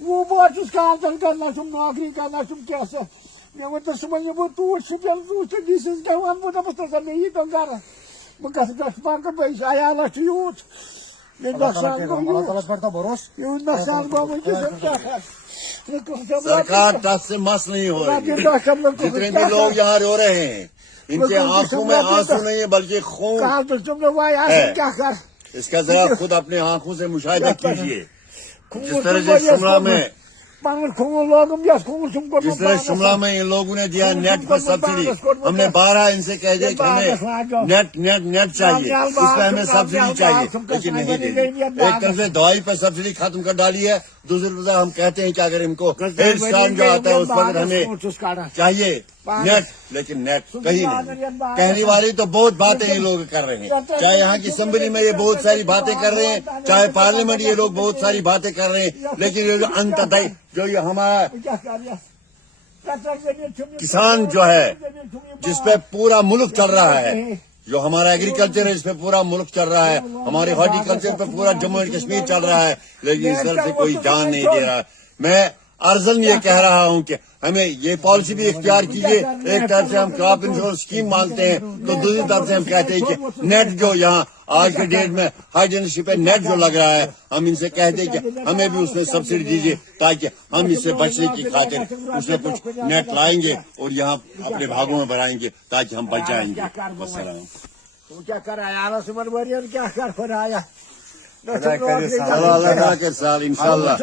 وہ بہت کالچن کرنا نوکری کرنا کیا سا مے ون تو صبح یہ توٹ شپین جس کیا ون بہ دپس نا مے یہ تو گھر بہ گھس پکہ بس عیالس یوت مے نقصان گو نقصان گو سرکار ٹس سے مس نہیں ہو رہی جتنے بھی لوگ یہاں رو رہے ہیں ان کے آنکھوں میں آنسو نہیں ہے بلکہ خون ہے اس کا ذرا خود اپنے آنکھوں سے مشاہدہ کیجیے جس طرح سے شملہ میں جس طرح شملہ میں ان لوگوں نے دیا نیٹ پر سبسڈی ہم نے 12 ان سے کہہ دیا کہ ہمیں نیٹ چاہیے اس پہ ہمیں سبسڈی چاہیے لیکن نہیں دے دی ایک طرف سے دوائی پہ سبسڈی ختم کر ڈالی ہے دوسری طرف ہم کہتے ہیں کہ اگر ان کو ہیئر اسٹائل جو آتا ہے اس وقت ہمیں چاہیے نیٹ لیکن نیٹ کہیں نہیں کہنے والی تو بہت باتیں یہ لوگ کر رہے ہیں چاہے یہاں کی اسمبلی میں یہ بہت ساری باتیں کر رہے ہیں چاہے پارلیمنٹ یہ لوگ بہت ساری باتیں کر رہے ہیں لیکن یہ جو انتہائی جو یہ ہمارا کسان جو ہے جس پہ پورا ملک چل رہا ہے جو ہمارا ایگریکلچر ہے اس پہ پورا ملک چل رہا ہے ہمارے ہارٹیکلچر پہ پورا جموں اینڈ کشمیر چل رہا ہے لیکن اس طرف سے کوئی جان نہیں دے رہا میں ارزن یہ کہہ رہا ہوں کہ ہمیں یہ پالیسی بھی اختیار کیجیے ایک طرف سے ہم کراپ انشورنس اسکیم مانگتے ہیں تو دوسری طرف سے ہم کہتے ہیں کہ نیٹ جو یہاں آج کے ڈیٹ میں ہر انڈسٹری پہ نیٹ جو لگ رہا ہے ہم ان سے کہتے ہیں کہ ہمیں بھی اس میں سبسڈی دیجیے تاکہ ہم اس سے بچنے کی خاطر اس میں کچھ نیٹ لائیں گے اور یہاں اپنے بھاگوں میں بڑھائیں گے تاکہ ہم بچ جائیں گے اللہ کے سال ان شاء اللہ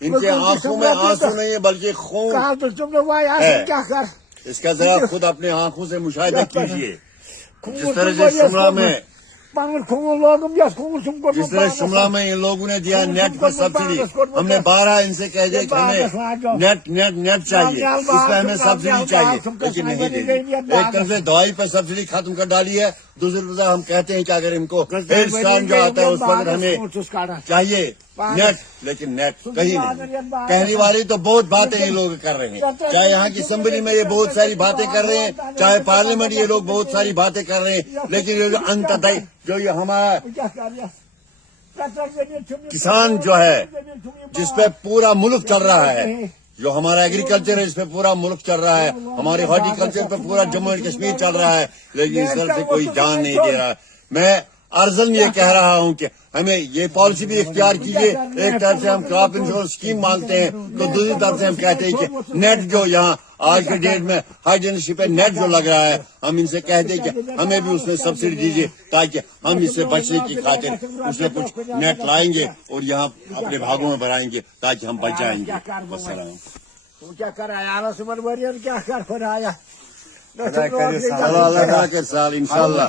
ان کے آنکھوں میں آنسو نہیں ہے بلکہ خون ہے اس کا ذرا خود اپنے آنکھوں سے مشاہدہ کیجیے جس طرح سے شملہ میں جس طرح شملہ میں ان لوگوں نے دیا نیٹ پر سبسڈی ہم نے 12 ان سے کہہ دیا کہ ہمیں نیٹ چاہیے اس پہ ہمیں سبسڈی چاہیے لیکن نہیں دے دی ایک طرف سے دوائی پہ سبسڈی ختم کر ڈالی ہے دوسری طرف ہم کہتے ہیں کہ اگر ان کو ہیئر اسٹائل جو آتا ہے اس وقت ہمیں چاہیے نیٹ لیکن نیٹ کہیں نہیں کہنے والی تو بہت باتیں یہ لوگ کر رہے ہیں چاہے یہاں کی اسمبلی میں یہ بہت ساری باتیں کر رہے ہیں چاہے پارلیمنٹ یہ لوگ بہت ساری باتیں کر رہے ہیں لیکن یہ جو انتہائی جو یہ ہمارا کسان جو ہے جس پہ پورا ملک چل رہا ہے جو ہمارا ایگریکلچر ہے اس پہ پورا ملک چل رہا ہے ہمارے ہارٹیکلچر پہ پورا جموں اینڈ کشمیر چل رہا ہے لیکن اس طرف سے کوئی جان نہیں دے رہا میں ارزن یہ کہہ رہا ہوں کہ ہمیں یہ پالیسی بھی اختیار کیجیے ایک طرف سے ہم کراپ انشورنس اسکیم مانگتے ہیں تو دوسری طرف سے ہم کہتے ہیں کہ نیٹ جو یہاں آج کے ڈیٹ میں ہر انڈسٹری پہ نیٹ جو لگ رہا ہے ہم ان سے کہتے ہیں کہ ہمیں بھی اس میں سبسڈی دیجیے تاکہ ہم اس سے بچنے کی خاطر اس میں کچھ نیٹ لائیں گے اور یہاں اپنے بھاگوں میں بڑھائیں گے تاکہ ہم بچ جائیں گے اللہ کے سال ان شاء اللہ